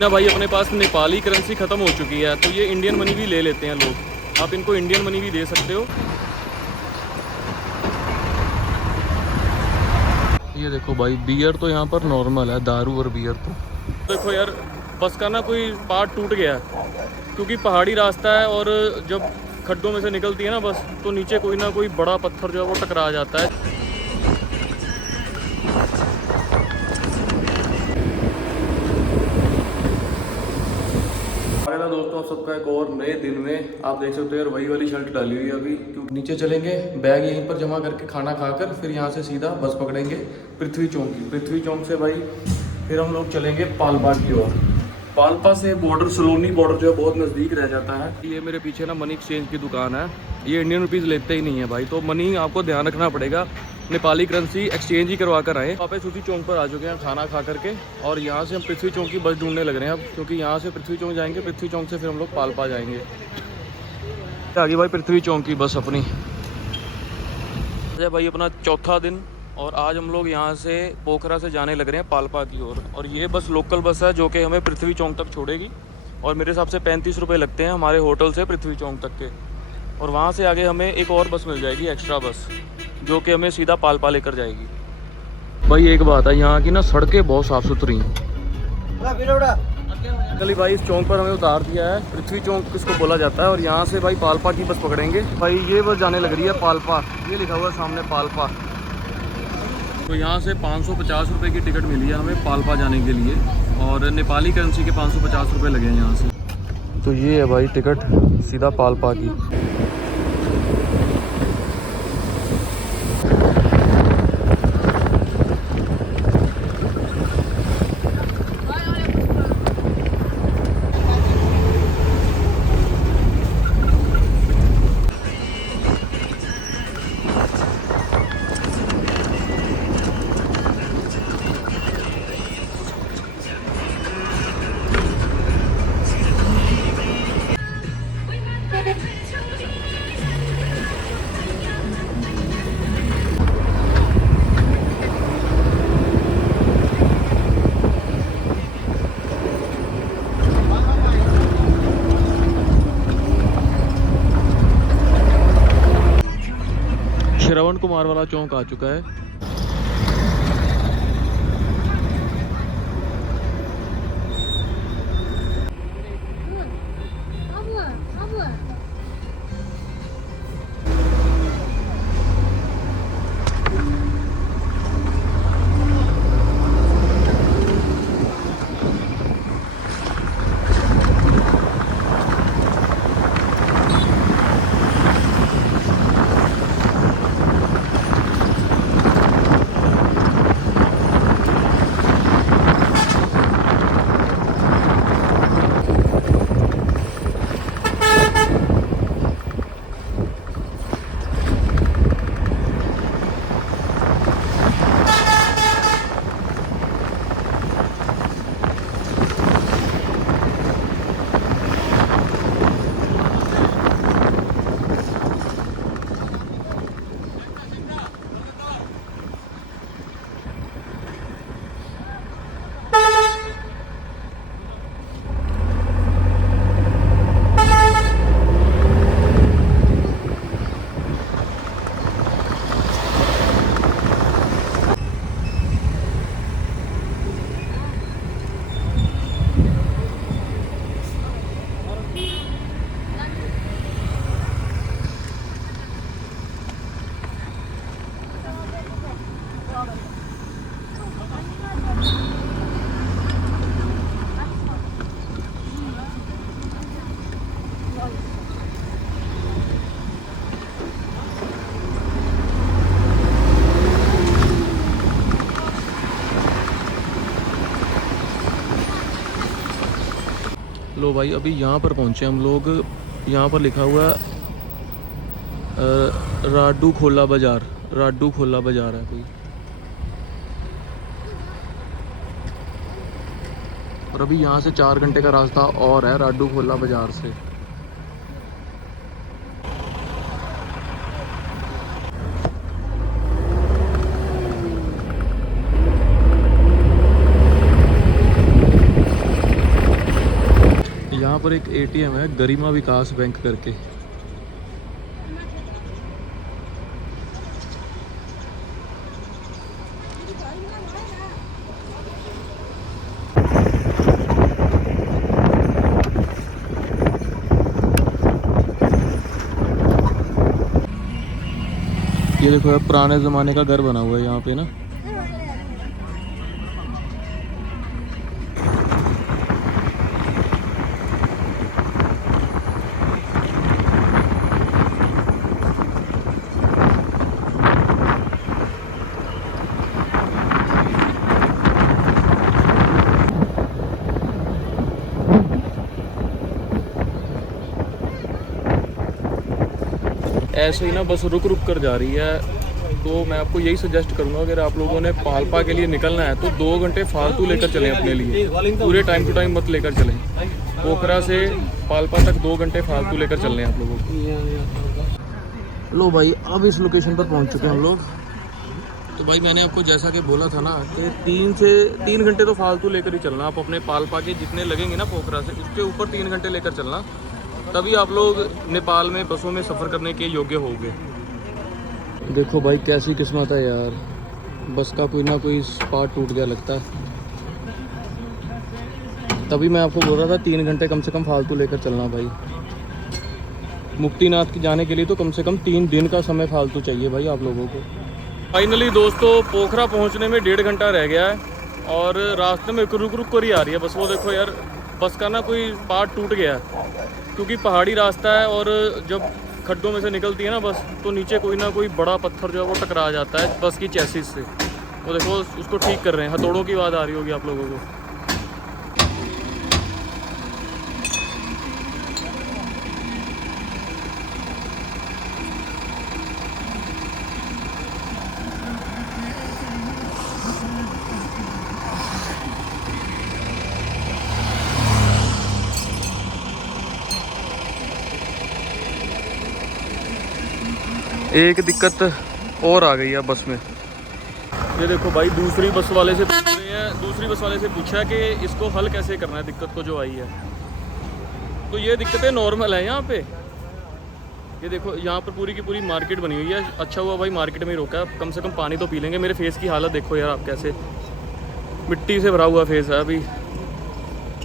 ना भाई अपने पास नेपाली करेंसी ख़त्म हो चुकी है, तो ये इंडियन मनी भी ले लेते हैं लोग। आप इनको इंडियन मनी भी दे सकते हो। ये देखो भाई, बियर तो यहाँ पर नॉर्मल है, दारू और बियर तो। देखो यार, बस का ना कोई पार्ट टूट गया है, क्योंकि पहाड़ी रास्ता है और जब खड्डों में से निकलती है ना बस, तो नीचे कोई ना कोई बड़ा पत्थर जो है वो टकरा जाता है। दोस्तों, आप सबका एक और नए दिन में आप देख सकते हो यार, वही वाली शर्ट डाली हुई है अभी, क्योंकि नीचे चलेंगे, बैग यहीं पर जमा करके खाना खाकर फिर यहाँ से सीधा बस पकड़ेंगे पृथ्वी चौक की। पृथ्वी चौक से भाई फिर हम लोग चलेंगे पाल्पा की ओर। पाल्पा से बॉर्डर, सलोनी बॉर्डर जो है बहुत नज़दीक रह जाता है। ये मेरे पीछे ना मनी एक्सचेंज की दुकान है, ये इंडियन रुपीज़ लेते ही नहीं है भाई, तो मनी आपको ध्यान रखना पड़ेगा, नेपाली करेंसी एक्सचेंज ही करवा कर आए। वापस उसी चौक पर आ चुके हैं खाना खा करके, और यहाँ से हम पृथ्वी चौक की बस ढूंढने लग रहे हैं अब, क्योंकि यहाँ से पृथ्वी चौक जाएंगे, पृथ्वी चौक से फिर हम लोग पाल्पा जाएंगे। आगे भाई पृथ्वी चौक की बस अपनी। भाई अपना चौथा दिन, और आज हम लोग यहाँ से पोखरा से जाने लग रहे हैं पाल्पा की ओर। और ये बस लोकल बस है जो कि हमें पृथ्वी चौक तक छोड़ेगी, और मेरे हिसाब से 35 रुपये लगते हैं हमारे होटल से पृथ्वी चौक तक के। और वहाँ से आगे हमें एक और बस मिल जाएगी, एक्स्ट्रा बस, जो कि हमें सीधा पाल्पा लेकर जाएगी। भाई एक बात है, यहाँ की ना सड़कें बहुत साफ़ सुथरी हैं। चलिए भाई, इस चौक पर हमें उतार दिया है, पृथ्वी चौक किसको बोला जाता है, और यहाँ से भाई पाल्पा की बस पकड़ेंगे। भाई ये बस जाने लग रही है पाल्पा, ये लिखा हुआ है सामने पाल्पा। तो यहाँ से 550 रुपये की टिकट मिली है हमें पाल्पा जाने के लिए, और नेपाली करेंसी के 550 रुपये लगे हैं यहाँ से। तो ये है भाई टिकट सीधा पाल्पा की। श्रवण कुमार वाला चौक आ चुका है। लो भाई, अभी यहाँ पर पहुँचे हम लोग। यहाँ पर लिखा हुआ है राडू खोला बाज़ार, राडू खोला बाज़ार है कोई। और अभी यहाँ से 4 घंटे का रास्ता और है राडू खोला बाज़ार से। पर एक एटीएम है गरिमा विकास बैंक करके। ये देखो यार, पुराने ज़माने का घर बना हुआ है यहाँ पे ना। ऐसे ही ना बस रुक रुक कर जा रही है, तो मैं आपको यही सजेस्ट करूंगा अगर आप लोगों ने पाल्पा के लिए निकलना है तो 2 घंटे फालतू लेकर चलें अपने लिए, पूरे टाइम टू टाइम मत लेकर चलें। पोखरा से पाल्पा तक 2 घंटे फालतू लेकर चलने हैं आप लोगों को। लो भाई, अब इस लोकेशन पर पहुंच चुके हैं हम लोग। तो भाई मैंने आपको जैसा कि बोला था ना कि 3 घंटे तो फालतू लेकर ही चलना। आप अपने पाल्पा के जितने लगेंगे ना पोखरा से, उसके ऊपर 3 घंटे लेकर चलना, तभी आप लोग नेपाल में बसों में सफ़र करने के योग्य होंगे। देखो भाई कैसी किस्मत है यार, बस का कोई ना कोई पार्ट टूट गया लगता है। तभी मैं आपको बोल रहा था 3 घंटे कम से कम फालतू लेकर चलना भाई। मुक्तिनाथ की जाने के लिए तो कम से कम 3 दिन का समय फालतू चाहिए भाई आप लोगों को। फाइनली दोस्तों पोखरा पहुंचने में 1.5 घंटा रह गया है और रास्ते में रुक रुक कर ही आ रही है बस। वो देखो यार, बस का ना कोई पार्ट टूट गया है क्योंकि पहाड़ी रास्ता है और जब खड्डों में से निकलती है ना बस, तो नीचे कोई ना कोई बड़ा पत्थर जो है वो टकरा जाता है बस की चैसिस से। वो देखो उसको ठीक कर रहे हैं, हथौड़ों की आवाज़ आ रही होगी आप लोगों को। एक दिक्कत और आ गई है बस में। ये देखो भाई, दूसरी बस वाले से पूछ रहे हैं, दूसरी बस वाले से पूछा कि इसको हल कैसे करना है दिक्कत को जो आई है। तो ये दिक्कतें नॉर्मल है यहाँ पे। ये देखो यहाँ पर पूरी की पूरी मार्केट बनी हुई है। अच्छा हुआ भाई मार्केट में ही रोका है, कम से कम पानी तो पी लेंगे। मेरे फेस की हालत देखो यार आप, कैसे मिट्टी से भरा हुआ फेस है। अभी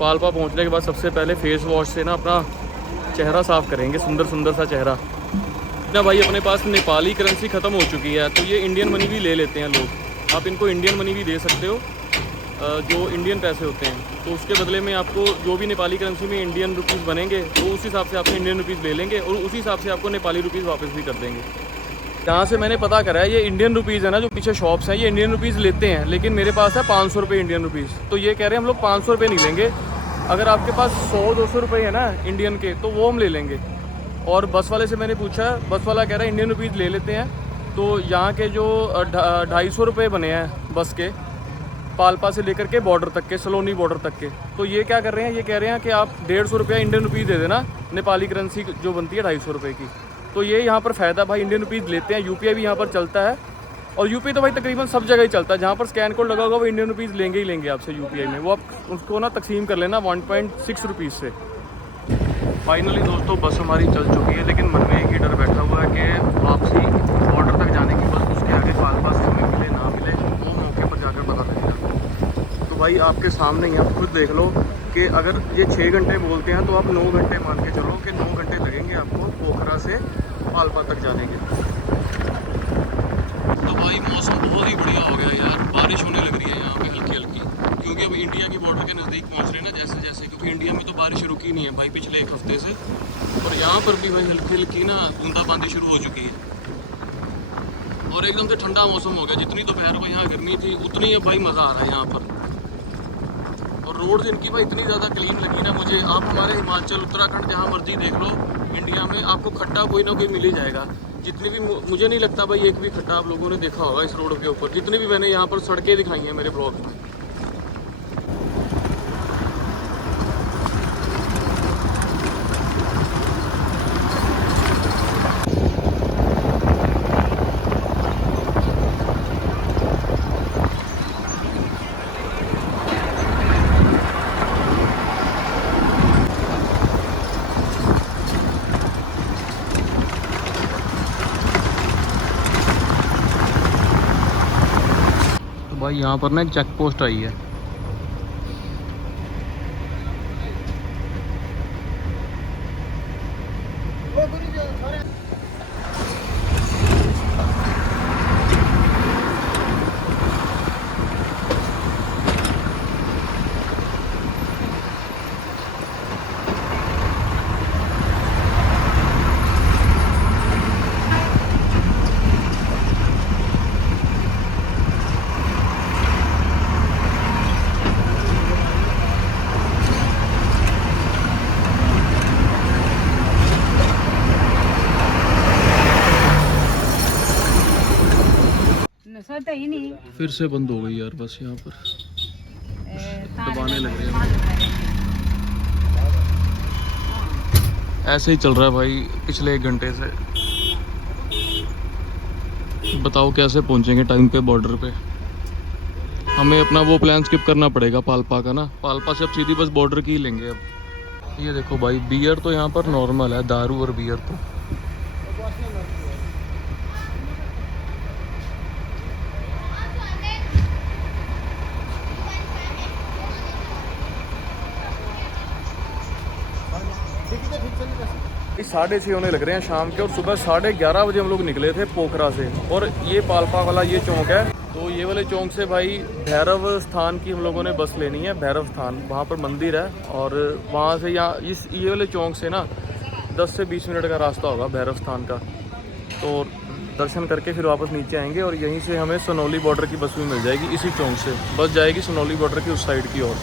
पाल्पा पहुँचने के बाद सबसे पहले फेस वॉश से ना अपना चेहरा साफ़ करेंगे, सुंदर सुंदर सा चेहरा ना। भाई अपने पास नेपाली करेंसी ख़त्म हो चुकी है तो ये इंडियन मनी भी ले लेते हैं लोग। आप इनको इंडियन मनी भी दे सकते हो, जो इंडियन पैसे होते हैं। तो उसके बदले में आपको जो भी नेपाली करेंसी में इंडियन रुपीज़ बनेंगे तो उस हिसाब से आपसे इंडियन रुपीज़ ले लेंगे और उसी हिसाब से आपको नेपाली रुपीज़ वापस भी कर देंगे। जहाँ से मैंने पता करा है ये इंडियन रुपीज़ है ना, जो पीछे शॉप्स हैं ये इंडियन रुपीज़ लेते हैं, लेकिन मेरे पास है 500 रुपये इंडियन रुपीज़। तो ये कह रहे हैं हम लोग 500 रुपये नहीं लेंगे, अगर आपके पास 100-200 रुपये है ना इंडियन के तो वो हम ले लेंगे। और बस वाले से मैंने पूछा, बस वाला कह रहा है इंडियन रुपीज़ ले लेते हैं। तो यहाँ के जो 250 रुपये बने हैं बस के, पाल्पा से लेकर के बॉर्डर तक के, सलोनी बॉर्डर तक के, तो ये क्या कर रहे हैं, ये कह रहे हैं कि आप 150 रुपया इंडियन रुपीज़ दे देना, नेपाली करेंसी जो बनती है 250 रुपये की। तो ये यहाँ पर फ़ायदा भाई, इंडियन रुपीज़ लेते हैं। यूपीआई भी यहाँ पर चलता है और यूपीआई तो भाई तकरीबन सब जगह ही चलता है। जहाँ पर स्कैन कोड लगा होगा वो इंडियन रुपीज़ लेंगे ही लेंगे आपसे यूपीआई में। वो आप उसको ना तकसीम कर लेना 1.6 रुपीज़ से। फाइनली दोस्तों बस हमारी चल चुकी है, लेकिन मन में एक ही डर बैठा हुआ है कि वापसी बॉर्डर तक जाने की बस उसके आगे पाल्पा से हमें मिले ना मिले, वो मौके पर जाकर पता लगेगा। तो भाई आपके सामने ही आप खुद देख लो कि अगर ये 6 घंटे बोलते हैं तो आप 9 घंटे मान के चलो कि 9 घंटे लगेंगे आपको पोखरा से पाल्पा तक जाने के। तो भाई मौसम बहुत ही बढ़िया हो गया यार, बारिश होने लग रही है यहाँ पे हल्की हल्की, क्योंकि अब इंडिया की बॉर्डर के नज़दीक पहुँच रहे हैं ना जैसे जैसे, क्योंकि इंडिया में तो बारिश रुकी नहीं है भाई पिछले 1 हफ्ते से, और यहाँ पर भी भाई हल्की हल्की ना बूंदाबांदी शुरू हो चुकी है और एकदम से ठंडा मौसम हो गया। जितनी दोपहर को यहाँ गर्मी थी उतनी अब भाई मज़ा आ रहा है यहाँ पर। और रोड इनकी भाई इतनी ज़्यादा क्लीन लगी ना मुझे। आप हमारे हिमाचल उत्तराखंड जहाँ मर्जी देख लो इंडिया में, आपको खड्डा कोई ना कोई मिल ही जाएगा। जितनी भी, मुझे नहीं लगता भाई एक भी खड्डा आप लोगों ने देखा होगा इस रोड के ऊपर, जितनी भी मैंने यहाँ पर सड़कें दिखाई हैं मेरे ब्लॉग में। भाई यहाँ पर ना एक चेक पोस्ट आई है। नसोता ही नहीं फिर से बंद हो गई यार बस यहाँ पर दबाने लग रहे हैं। ऐसे ही चल रहा है भाई पिछले 1 घंटे से। बताओ कैसे पहुंचेंगे टाइम पे बॉर्डर पे। हमें अपना वो प्लान स्किप करना पड़ेगा पाल्पा का ना। पाल्पा से अब सीधी बस बॉर्डर की ही लेंगे अब। ये देखो भाई बियर तो यहाँ पर नॉर्मल है, दारू और बियर तो। नहीं 6:30 होने लग रहे हैं शाम के और सुबह 11:30 बजे हम लोग निकले थे पोखरा से। और ये पाल्पा वाला ये चौक है, तो ये वाले चौक से भाई भैरव स्थान की हम लोगों ने बस लेनी है। भैरव स्थान वहाँ पर मंदिर है और वहाँ से यहाँ ये वाले चौक से ना 10 से 20 मिनट का रास्ता होगा भैरव स्थान का। तो दर्शन करके फिर वापस नीचे आएंगे और यहीं से हमें सनौली बॉर्डर की बस भी मिल जाएगी। इसी चौक से बस जाएगी सनौली बॉर्डर की उस साइड की ओर।